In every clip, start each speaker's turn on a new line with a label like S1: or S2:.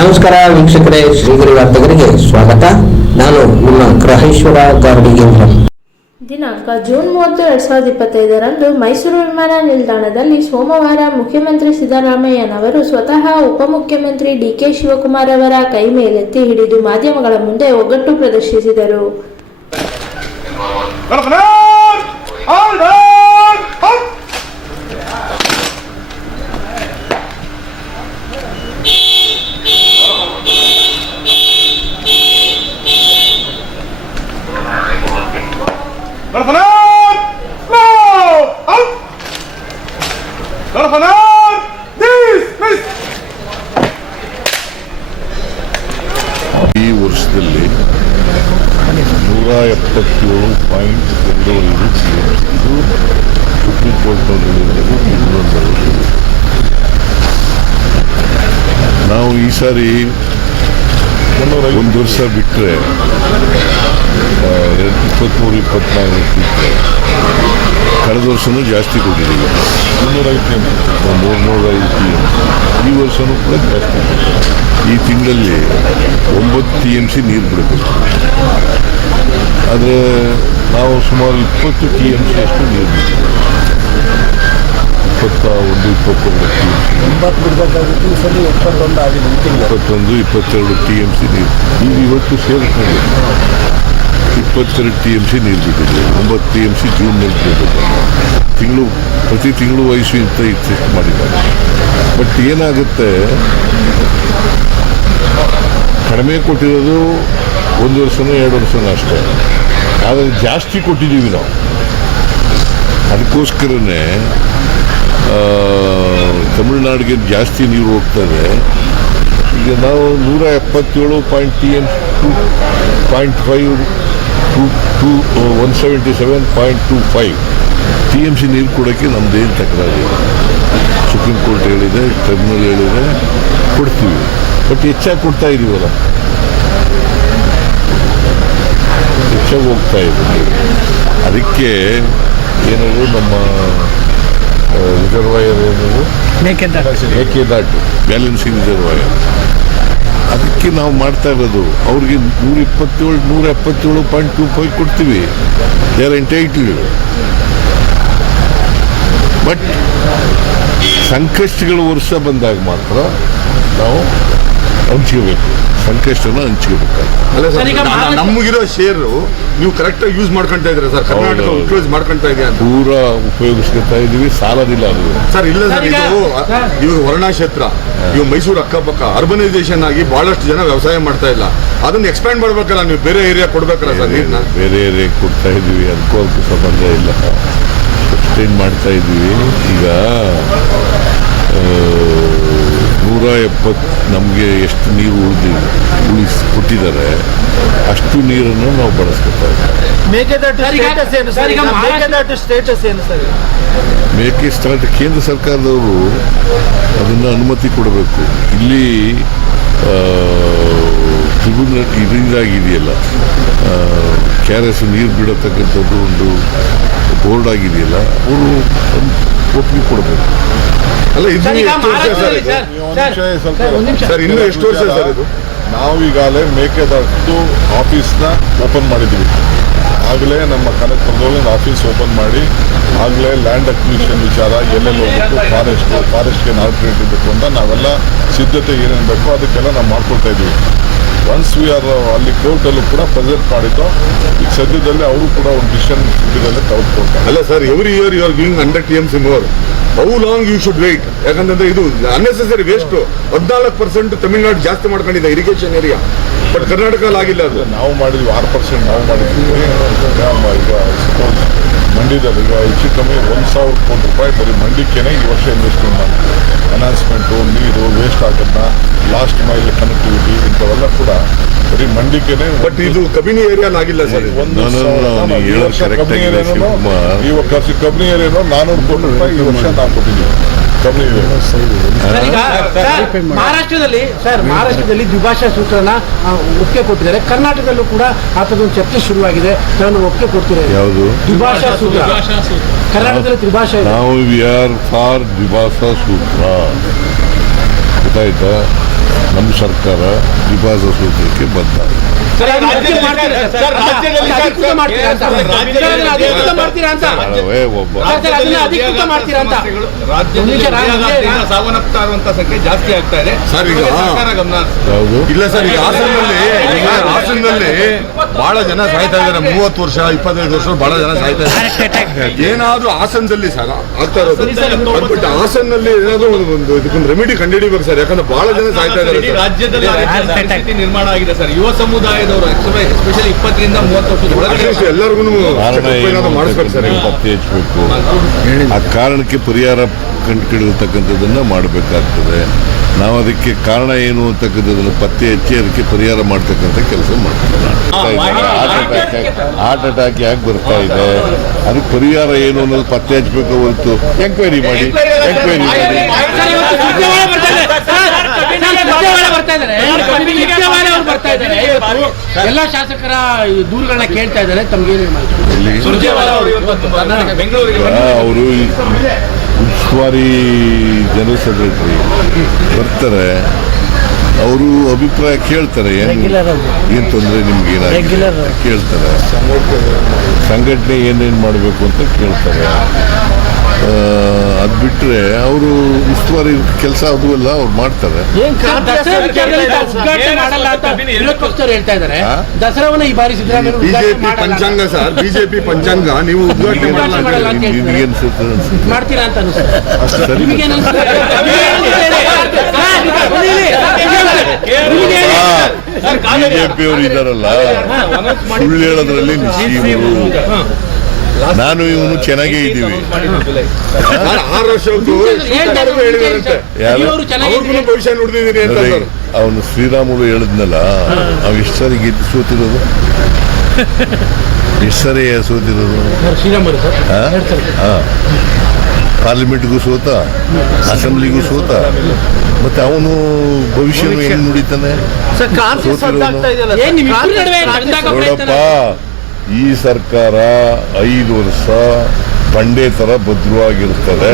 S1: ನಮಸ್ಕಾರ ವೀಕ್ಷಕರೇ ಶ್ರೀಗಿರಿ ವಾರ್ತೆಗರಿಗೆ ಸ್ವಾಗತ. ನಾನು ನಿಮ್ಮ ಗ್ರಹೇಶ್ವರ ಗಾರ್ಡಿಗೇಂದ್ರ
S2: ದಿನಾಂಕ ಜೂನ್ ಮೂವತ್ತು ಎರಡ್ ಸಾವಿರದ ಇಪ್ಪತ್ತೈದರಂದು ಮೈಸೂರು ವಿಮಾನ ನಿಲ್ದಾಣದಲ್ಲಿ ಸೋಮವಾರ ಮುಖ್ಯಮಂತ್ರಿ ಸಿದ್ದರಾಮಯ್ಯನವರು ಸ್ವತಃ ಉಪಮುಖ್ಯಮಂತ್ರಿ ಡಿಕೆ ಶಿವಕುಮಾರ್ ಅವರ ಕೈ ಮೇಲೆತ್ತಿ ಹಿಡಿದು ಮಾಧ್ಯಮಗಳ ಮುಂದೆ ಒಗ್ಗಟ್ಟು ಪ್ರದರ್ಶಿಸಿದರು.
S3: Gentlemen, slow, up! Gentlemen, dismiss!
S4: ಈ ವರ್ಷದಲ್ಲಿ ನೂರ ಎಪ್ಪತ್ತೇಳು ಪಾಯಿಂಟ್ ಎರಡು ಐದು ಇದು ಸುಪ್ರೀಂ ನಾವು ಈ ಸಾರಿ ಒಂದು ವರ್ಷ ಬಿಟ್ಟರೆ ಇಪ್ಪತ್ತ್ಮೂರು ಇಪ್ಪತ್ನಾಲ್ಕು ಬಿಟ್ಟರೆ ಕಳೆದ ವರ್ಷವೂ ಜಾಸ್ತಿ ಕೊಟ್ಟಿದ್ದೀವಿ. ಮೂರ್ನೂರ ಐದು ಈ ವರ್ಷವೂ ಕೂಡ ಜಾಸ್ತಿ. ಈ ತಿಂಗಳಲ್ಲಿ ಒಂಬತ್ತು ಟಿ ಎಂ ಸಿ ನೀರು ಬಿಡಬೇಕು ಆದರೆ ನಾವು ಸುಮಾರು ಇಪ್ಪತ್ತು ಟಿ ಎಂ ಸಿ ಅಷ್ಟು ನೀರು ಬಿಡ್ತೀವಿ ಇಪ್ಪತ್ತ ಒಂದು ಇಪ್ಪತ್ತೊಂದು ಟಿ ಎಂ ಸಿ
S5: ಒಂಬತ್ತು ಬಿಡಬೇಕಾಗಿತ್ತು ಈ ಸಲ ಇಪ್ಪತ್ತೊಂದು ಆಗಿದೆ
S4: ಇಪ್ಪತ್ತೊಂದು ಇಪ್ಪತ್ತೆರಡು ಟಿ ಎಂ ಸಿ ನೀರು. ಈಗ ಇವತ್ತು ಸೇರಿಸ್ಕೊಂಡು ಇಪ್ಪತ್ತೆರಡು ಟಿ ಎಂ ಸಿ ನೀರು ಬಿಟ್ಟಿದ್ದೀವಿ ಒಂಬತ್ತು ಟಿ ಎಂ ಸಿ ಜೂನ್ನಲ್ಲಿ ಬಿಡಬೇಕು ತಿಂಗಳು, ಪ್ರತಿ ತಿಂಗಳು ವಯಸ್ಸು ಇಂತ ಇಷ್ಟು ಮಾಡಿದ್ದಾರೆ. ಬಟ್ ಏನಾಗುತ್ತೆ? ಕಡಿಮೆ ಕೊಟ್ಟಿರೋದು ಒಂದು ವರ್ಷನೂ, ಎರಡು ವರ್ಷನೋ ಅಷ್ಟೇ. ಆದರೆ ಜಾಸ್ತಿ ಕೊಟ್ಟಿದ್ದೀವಿ ನಾವು. ಅದಕ್ಕೋಸ್ಕರನೇ ತಮಿಳ್ನಾಡಿಗೆ ಜಾಸ್ತಿ ನೀರು ಹೋಗ್ತದೆ ಈಗ ನಾವು ನೂರ ಎಪ್ಪತ್ತೇಳು point T M two point five two two one seventy seven point two five T M C ನೀರು ಕೊಡೋಕ್ಕೆ ನಮ್ಮದೇನು ತಕರಾರಿಲ್ಲ ಸುಪ್ರೀಂ ಕೋರ್ಟ್ ಹೇಳಿದೆ ಟ್ರಿಬ್ಯುನಲ್ ಹೇಳಿದೆ ಕೊಡ್ತೀವಿ. ಬಟ್ ಹೆಚ್ಚಾಗಿ ಕೊಡ್ತಾ ಇದೀವಲ್ಲ? ಹೆಚ್ಚಾಗಿ ಹೋಗ್ತಾ ಇದೆ. ನೀರು ಅದಕ್ಕೆ ಏನಾದರೂ ನಮ್ಮ ರಿಸರ್ವಾಯರ್ ಏನಾದರೂ ಮೇಕೆದಾಟು ಬ್ಯಾಲೆನ್ಸಿಂಗ್ ರಿಸರ್ವಾಯರ್ ಅದಕ್ಕೆ ನಾವು ಮಾಡ್ತಾ ಇರೋದು. ಅವ್ರಿಗೆ ನೂರ ಇಪ್ಪತ್ತೇಳು ನೂರ ಎಪ್ಪತ್ತೇಳು ಪಾಯಿಂಟ್ ಟೂ ಫೈವ್ ಕೊಡ್ತೀವಿ. ಬಟ್ ಸಂಕಷ್ಟಗಳು ವರ್ಷ ಬಂದಾಗ ಮಾತ್ರ ನಾವು ಹಂಚ್ಕೋಬೇಕು. ಸಂಕಷ್ಟನ ಹಂಚ್ಕೋಬೇಕಾಗ್ತದೆ
S3: ಅಲ್ಲ ಸರ್ ನ- ನಮಗಿರೋ ಶೇರು ನೀವು ಕರೆಕ್ಟಾಗಿ ಯೂಸ್ ಮಾಡ್ಕೊಳ್ತಾ ಇದ್ರೆ ಸರ್? ಕರ್ನಾಟಕ
S4: ಕ್ಲೋಸ್
S3: ಯೂಸ್ ಮಾಡ್ಕೊಂತ ಇದೆಯಾ ದೂರ
S4: ಉಪಯೋಗಿಸ್ಕೊಳ್ತಾ ಉಪಯೋಗಿಸ್ಕೊತಾ ಇದೀವಿ ಸಾಲದಿಲ್ಲ ಅದು.
S3: ಸರ್ ಇಲ್ಲ ಸರ್ ಇದು ಇವಾಗ ವರ್ಣಾ ಕ್ಷೇತ್ರ ಇವಾಗ ಮೈಸೂರು ಅಕ್ಕಪಕ್ಕ. ಅರ್ಬನೈಸೇಷನ್ ಆಗಿ ಬಹಳಷ್ಟು ಜನ ವ್ಯವಸಾಯ ಮಾಡ್ತಾ ಇಲ್ಲ. ಅದನ್ನ ಎಕ್ಸ್ಪ್ಯಾಂಡ್ ಮಾಡ್ಬೇಕಲ್ಲ ನೀವು ಬೇರೆ ಏರಿಯಾ ಕೊಡ್ಬೇಕಲ್ಲ ಸರ್ ನೀರನ್ನ
S4: ಬೇರೆ ಏರಿಯಾಗೆ ಕೊಡ್ತಾ ಇದ್ದೀವಿ ಅದಕ್ಕೂ ಅದಕ್ಕೂ ಸಂಬಂಧ ಇಲ್ಲ. ಎಕ್ಸ್ಟೆಂಡ್ ಮಾಡ್ತಾ ಇದ್ದೀವಿ. ಈಗ ನೂರ ಎಪ್ಪತ್ತು ನಮಗೆ ಎಷ್ಟು ನೀರು ಉಳಿದು ಉಳಿಸ್ ಕೊಟ್ಟಿದ್ದಾರೆ ಅಷ್ಟು ನೀರನ್ನು ನಾವು ಬಳಸ್ಕೊತಾ ಇದ್ದೀವಿ.
S5: ಮೇಕೆದಾಟು ಸ್ಟೇಟಸ್ ಏನು ಸರ್? ಈಗ ಮೇಕೆದಾಟು ಸ್ಟೇಟಸ್ ಏನು ಸರ್?
S4: ಮೇಕೆ ಸ್ಟಾರ್ಟ್ ಕೇಂದ್ರ ಸರ್ಕಾರದವರು ಅದನ್ನು ಅನುಮತಿ ಕೊಡಬೇಕು. ಇಲ್ಲಿ ಟ್ರಿಬ್ಯುನಲ್ ಇದರಿಂದಾಗಿದೆಯಲ್ಲ ಕೆ ಆರ್ ಎಸ್ ನೀರು ಬಿಡತಕ್ಕಂಥದ್ದು ಒಂದು ಬೋರ್ಡ್ ಆಗಿದೆಯಲ್ಲ ಅವರು ಒಪ್ಪಿಗೆ ಕೊಡಬೇಕು.
S3: ಅಲ್ಲ ಇದು ಎಷ್ಟು ವರ್ಷ ಸರ್ ಇದು ಸರ್. ಇನ್ನೂ ಎಷ್ಟು ವರ್ಷ ಸರ್ ಇದು?
S6: ನಾವು ಈಗಾಗಲೇ ಮೇಕೆದಾಟು ಆಫೀಸ್ನ ಓಪನ್ ಮಾಡಿದ್ದೀವಿ. ಆಗಲೇ ನಮ್ಮ ಕನಕಪುರದಲ್ಲಿ ಆಫೀಸ್ ಓಪನ್ ಮಾಡಿ ಆಗಲೇ ಲ್ಯಾಂಡ್ ಅಕ್ವಿಷನ್ ವಿಚಾರ ಎಲ್ಲೆಲ್ಲಿ ಹೋಗ್ಬೇಕು ಫಾರೆಸ್ಟ್ ಫಾರೆಸ್ಟ್ಗೆ ನಾಲ್ಕು ಇರಬೇಕು ಅಂತ ನಾವೆಲ್ಲ ಸಿದ್ಧತೆ ಏನೇನು ಬೇಕೋ ಅದಕ್ಕೆಲ್ಲ ನಾವು ಮಾಡ್ಕೊಳ್ತಾ ಇದ್ದೀವಿ. ಒನ್ಸ್ ವಿ ಆರ್ ಅಲ್ಲಿ ಕೋರ್ಟಲ್ಲೂ ಕೂಡ ಪ್ರೆಸೆಂಟ್ ಮಾಡಿದ್ದು ಈಗ ಸದ್ಯದಲ್ಲೇ ಅವರು ಕೂಡ ಒಂದು ಡಿಸಿಷನ್ ಸದ್ಯದಲ್ಲೇ ತೆಗೆದುಕೊಳ್ತಾರೆ
S3: ಅಲ್ಲ sir every year you are giving hundred T M C more how long you should wait ಯಾಕಂತಂದ್ರೆ ಇದು ಅನ್ನೆಸೆಸರಿ ವೇಸ್ಟ್ ಹದಿನಾಲ್ಕು ಪರ್ಸೆಂಟ್ ತಮಿಳುನಾಡು ಜಾಸ್ತಿ ಮಾಡ್ಕೊಂಡಿದೆ ಇರಿಗೇಷನ್ ಏರಿಯಾ ಬಟ್ ಕರ್ನಾಟಕ ಆಗಿಲ್ಲ ಅದು.
S6: ನಾವು ಮಾಡಿದ್ವಿ ಆರು ಪರ್ಸೆಂಟ್ ನಾವು ಮಾಡಿದ್ದೀವಿ ಮಂಡ್ಯದಲ್ಲಿ ಈಗ ಹೆಚ್ಚು ಕಮ್ಮಿ ಒಂದು ಸಾವಿರ ಕೋಟಿ ರೂಪಾಯಿ ಬರೀ ಮಂಡ್ಯಕ್ಕೇನೆ ಈ ವರ್ಷ ಇನ್ವೆಸ್ಟ್ಮೆಂಟ್ ಮಾಡಿದೆ ಅನೌನ್ಸ್ಮೆಂಟು ನೀರು ವೇಸ್ಟ್ ಆಗೋದನ್ನ ಲಾಸ್ಟ್ ಮೈಲ್ ಕನೆಕ್ಟಿವಿಟಿ ಇಂಥವೆಲ್ಲ ಕೂಡ ಬರೀ ಮಂಡ್ಯಕ್ಕೇನೆ
S3: ಬಟ್ ಇದು ಕಬಿನಿ ಏರಿಯಾ ಆಗಿಲ್ಲ ಸರ್.
S6: ಒಂದು ಈ ವರ್ಷ ಕಬ್ನಿ ಏರಿಯಾನು ನಾನೂರು ಕೋಟಿ ರೂಪಾಯಿ ಈ ವರ್ಷ ನಾವು ಕೊಟ್ಟಿದ್ದೀವಿ. ಕಬ್ನಿ ಏರಿಯಾ
S5: ಸರ್, ಈಗ ಸರ್, ಮಹಾರಾಷ್ಟ್ರದಲ್ಲಿ ಸರ್ ಮಹಾರಾಷ್ಟ್ರದಲ್ಲಿ ದ್ವಿಭಾಷಾ ಸೂತ್ರನ ಆ, ಒಪ್ಪಿಗೆ ಕೊಟ್ಟಿದ್ದಾರೆ. ಕರ್ನಾಟಕದಲ್ಲೂ ಕೂಡ ಆ ಥರದೊಂದು ಚರ್ಚೆ ಶುರುವಾಗಿದೆ. ನಾನು ಒಪ್ಪಿಗೆ ಕೊಡ್ತೀನಿ
S4: ಯಾವುದು?
S5: ದ್ವಿಭಾಷಾ ಸೂತ್ರ. ಕರ್ನಾಟಕದಲ್ಲಿ ತ್ರಿಭಾಷಾ ಇದೆ.
S4: ನಾವು ವಿ ಆರ್ ಫಾರ್ ದ್ವಿಭಾಷಾ ಸೂತ್ರ. ಗೊತ್ತಾಯ್ತಾ? ನಮ್ಮ ಸರ್ಕಾರ ದ್ವಿಭಾಷಾ ಸೂತ್ರಕ್ಕೆ ಬದ್ಧ.
S5: ಸರ್, ಅದನ್ನ ಅಧಿಕೃತ ಸರ್? ಅದನ್ನ ಅಧಿಕೃತ ಮಾಡ್ತೀರಾ ಅಂತ? ಸರ್, ಅದನ್ನ ಮಾಡ್ತೀರಾ ಅಂತ?
S4: ನಾವೇ ಒಬ್ಬ
S5: ಸರ್, ಸರ್, ಅದನ್ನ ಅಧಿಕೃತ ಮಾಡ್ತೀರಾ ಅಂತ?
S7: ರಾಜ್ಯದಲ್ಲಿ
S5: ನಿಜ, ರಾಜ್ಯ-
S7: ಉದ್ಯೋಗಾರ್ಥಿಗಳಿಂದ ಇರುವಂತ ಸಂಖ್ಯೆ ಜಾಸ್ತಿ ಆಗ್ತಾ ಇದೆ.
S3: ಸರ್, ಈಗ-
S7: ಸರ್ಕಾರ ಗಮನ ಹರಿಸ್ಬೇಕು.
S3: ಇಲ್ಲ ಸರ್ ಈಗ ಈಗ ಹಾಸನಲ್ಲಿ ಬಹಳ ಜನ ಸಾಯ್ತಾ ಇದ್ದಾರೆ. ಮೂವತ್ತು ವರ್ಷ ಇಪ್ಪತ್ತೈದು ವರ್ಷ ಬಹಳ ಜನ ಸಾಯ್ತಾ ಇದ್ದಾರೆ. ಏನಾದ್ರೂ ಹಾಸನದಲ್ಲಿ ಸರ್ ಆಗ್ತಾ ಇರೋದು? ಬಟ್ ಹಾಸನಲ್ಲಿ ಏನಾದ್ರೂ ಒಂದು- ಒಂದು ಇದಕ್ಕೊಂದು ರೆಮಿಡಿ ಕಂಡುಹಿಡಿಬೇಕು ಸರ್. ಯಾಕಂದ್ರೆ ಬಹಳ ಜನ ಸಾಯ್ತಾ ಇದ್ದಾರೆ.
S7: ರಾಜ್ಯದಲ್ಲಿ ನಿರ್ಮಾಣ ಆಗಿದೆ ಸರ್. ಯುವ ಸಮುದಾಯದವರು ಎಸ್ಪೆಷಲಿ ಇಪ್ಪತ್ತರಿಂದ ಮೂವತ್ತು ವರ್ಷದ ಒಳಗಡೆ.
S3: ಎಲ್ಲರಿಗೂ ಮಾಡಿಸ್ಬೇಕು ಸರ್.
S4: ಹಚ್ಚಬೇಕು ಆ ಕಾರಣಕ್ಕೆ ಪರಿಹಾರ ಕಂಡುಹಿಡಿಯತಕ್ಕಂಥದ್ದನ್ನು ಮಾಡಬೇಕಾಗ್ತದೆ. ನಾವು ಅದಕ್ಕೆ ಕಾರಣ ಏನು ಅಂತಕ್ಕಂಥದ್ದನ್ನು ಪತ್ತೆ ಹಚ್ಚಿ ಅದಕ್ಕೆ ಪರಿಹಾರ ಮಾಡ್ತಕ್ಕಂಥ ಕೆಲಸ ಮಾಡ್ತೀವಿ. ಹಾರ್ಟ್ ಅಟ್ಯಾಕ್ ಹಾರ್ಟ್ ಅಟ್ಯಾಕ್ ಯಾಕೆ ಬರ್ತಾ ಇದೆ? ಅದಕ್ಕೆ ಪರಿಹಾರ ಏನು ಅನ್ನೋದು ಪತ್ತೆ ಹಚ್ಚಬೇಕು ಹೊರತು ಎಂಕ್ವೈರಿ ಮಾಡಿ ಎಂಕ್ವೈರಿ ಮಾಡಿ.
S5: ಬರ್ತಾ ಇದ್ದಾರೆ. ಎಲ್ಲ ಶಾಸಕರ ದೂರುಗಳನ್ನ ಕೇಳ್ತಾ ಇದ್ದಾರೆ ತಮ್ಗೆ
S7: ಅವರು ಇವತ್ತು ಕರ್ನಾಟಕ ಬೆಂಗಳೂರಿಗೆ
S4: ಅವರು ಉಸ್ತುವಾರಿ ಜನರಲ್ ಸೆಕ್ರೆಟರಿ ಬರ್ತಾರೆ ಅವರು ಅಭಿಪ್ರಾಯ ಕೇಳ್ತಾರೆ ಏನು ಏನು ತೊಂದರೆ ನಿಮ್ಗೆ ಕೇಳ್ತಾರೆ. ಸಂಘಟನೆ ಏನೇನು ಮಾಡಬೇಕು ಅಂತ ಕೇಳ್ತಾರೆ. ಅದು ಬಿಟ್ಟರೆ ಅವರು ಉಸ್ತುವಾರಿ ಕೆಲಸ ಅದು ಎಲ್ಲ ಅವ್ರು ಮಾಡ್ತಾರೆ?
S5: ದಸರಾವನ್ನ ಈ ಬಾರಿ
S3: ಬಿಜೆಪಿ ಪಂಚಾಂಗ ಸರ್ ಬಿಜೆಪಿ ಪಂಚಾಂಗ ನೀವು ಉದ್ಘಾಟನೆ ಮಾಡಲ್ಲ.
S4: ನಿಮ್ಗೆ ಅನ್ಸುತ್ತೆ ಅನ್ಸುತ್ತೆ
S5: ಮಾಡ್ತೀರಾ ಅಂತ ಅನ್ಸುತ್ತೆ
S4: ಇದ್ದಾರಲ್ಲ
S5: ನಿಮಗೇನು ಅನ್ಸುತ್ತೆ?
S4: ಬಿಜೆಪಿ ಅವರು ಇದಾರಲ್ಲ ಸುಳ್ಳು ಹೇಳೋದ್ರಲ್ಲಿ ನಿಶ್ಚೀವರು ನಾನು ಇವನು ಚೆನ್ನಾಗೇ ಇದ್ದೀವಿ.
S3: ಆರು ಹೇಳಿದಾರಂತೆ ಅವ್ರಿಗೂ ಭವಿಷ್ಯ ನುಡಿದಿದ್ದೀನಿ ಅಂತ ಸರ್
S4: ಅವನು ಶ್ರೀರಾಮುಲು ಹೇಳಿದ್ನಲ್ಲ ಅವ್ ಎಷ್ಟು ಸರಿ ಗೆದ್ದು ಸೋತಿರೋದು? ಎಷ್ಟು ಸರಿ ಸೋತಿರೋದು?
S5: ಶ್ರೀರಾಮರು ಸರ್.
S4: ಹಾ? ಪಾರ್ಲಿಮೆಂಟ್ಗೂ ಸೋತ ಅಸೆಂಬ್ಲಿಗೂ ಸೋತ ಮತ್ತೆ ಅವನು ಭವಿಷ್ಯನು
S5: ಏನು ನುಡಿತಾನೆ
S4: ನೋಡಪ್ಪ ಈ ಸರ್ಕಾರ ಐದು ವರ್ಷ ಬಂಡೆ ತರ ಭದ್ರವಾಗಿರ್ತದೆ.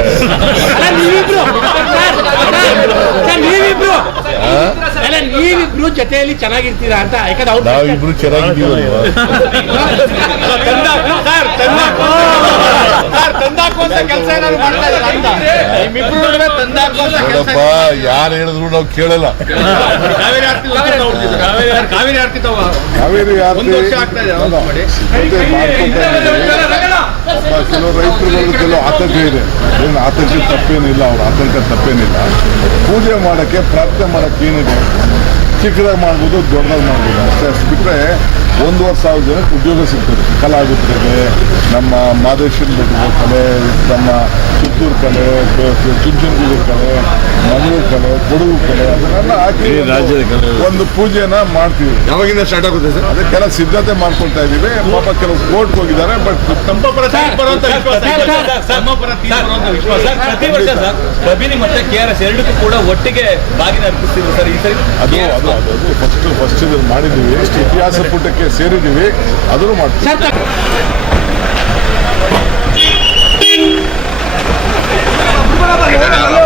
S5: ನೀವಿಬ್ರು ಜೊತೆಯಲ್ಲಿ ಚೆನ್ನಾಗಿರ್ತೀರಾ ಅಂತ ಯಾಕಂದ್ರೆ ಅವ್ರು
S4: ನಾವಿಬ್ರು ಚೆನ್ನಾಗಿದ್ದೀವಲ್ವಾ?
S7: ಕೆಲಸ ಏನಾದ್ರು ಮಾಡ್ತಾ ಇದ್ದಾರೆ? ಅಂತ ನಿಮ್ಮಿಬ್ರು ನಡುವೆ ತಂದಾಕುವಂತ ಕೆಲಸ
S4: ನೋಡಪ್ಪ ಯಾರು ಹೇಳಿದ್ರು ನಾವು ಕೇಳಲ್ಲ.
S7: ಕಾವೇರಿ ಆರ್ತಿ ಕಾವೇರಿ ಆರ್ತಿ. ತಾವು
S6: ಕಾವೇರಿ
S7: ಒಂದು ವರ್ಷ ಆಗ್ತಾ ಇದೆ
S6: ಮಾಡ್ಕೊತಾ ಇದ್ದೀವಿ. ಕೆಲವು ರೈತರುಗಳು ಕೆಲವು ಆತಂಕ ಇದೆ. ಏನು ಆತಂಕ ತಪ್ಪೇನಿಲ್ಲ, ಅವ್ರ ಆತಂಕ ತಪ್ಪೇನಿಲ್ಲ. ಪೂಜೆ ಮಾಡೋಕ್ಕೆ, ಪ್ರಾರ್ಥನೆ ಮಾಡೋಕ್ಕೆ ಏನಿದೆ? ಚಿಕ್ಕದಾಗಿ ಮಾಡ್ಬೋದು, ದೊಡ್ಡದಾಗಿ ಮಾಡ್ಬೋದು. ಅಷ್ಟೇ ಅಷ್ಟು ಬಿಟ್ಟರೆ ಒಂದೂವರೆ ಸಾವಿರ ಜನಕ್ಕೆ ಉದ್ಯೋಗ ಸಿಗ್ತದೆ. ಕಲಾವಿದರಿಗೆ ನಮ್ಮ ಬೆಟ್ಟದ ಕಲೆ, ನಮ್ಮ ಚಿತ್ತೂರು ಕಲೆ ಚುಂಚನಗಿರಿ ಕಲೆ ಮಂಗಳೂರು ಕಲೆ ಕೊಡಗು ಕಲೆ ಅದನ್ನೆಲ್ಲ ಹಾಕಿ ಒಂದು- ಒಂದು ಪೂಜೆನ ಮಾಡ್ತೀವಿ.
S3: ಯಾವಾಗಿಂದ ಸ್ಟಾರ್ಟ್ ಆಗುತ್ತೆ ಸರ್?
S6: ಅದಕ್ಕೆಲ್ಲ ಸಿದ್ಧತೆ ಮಾಡ್ಕೊಳ್ತಾ ಇದೀವಿ ಪಾಪ ಕೆಲವು ಕೋರ್ಟ್ ಹೋಗಿದ್ದಾರೆ ಬಟ್
S7: ಇದೆ. ಪ್ರತಿ ವರ್ಷ ಸರ್ ಕಬಿನಿ ಮತ್ತೆ ಕೆ ಆರ್ ಎಸ್ ಎರಡಕ್ಕೂ ಕೂಡ ಒಟ್ಟಿಗೆ ಬಾಗಿನ ಅರ್ಪಿಸ್ತಿದ್ರು ಸರ್ ಈ ಸರಿ.
S6: ಅದು ಅದು ಅದು ಫಸ್ಟ್ ಫಸ್ಟ್ ಇದ್ರಲ್ಲಿ ಮಾಡಿದ್ದೀವಿ. ಇತಿಹಾಸ ಪುಟಕ್ಕೆ ಸೇರಿದ್ದೀವಿ. ಅದನ್ನು ಮಾಡ್ತೀವಿ.
S5: ಸರ್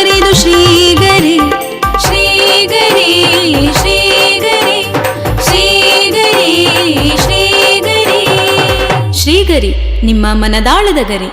S8: ನಿಮ್ಮ ಮನದಾಳದ ಗರಿ.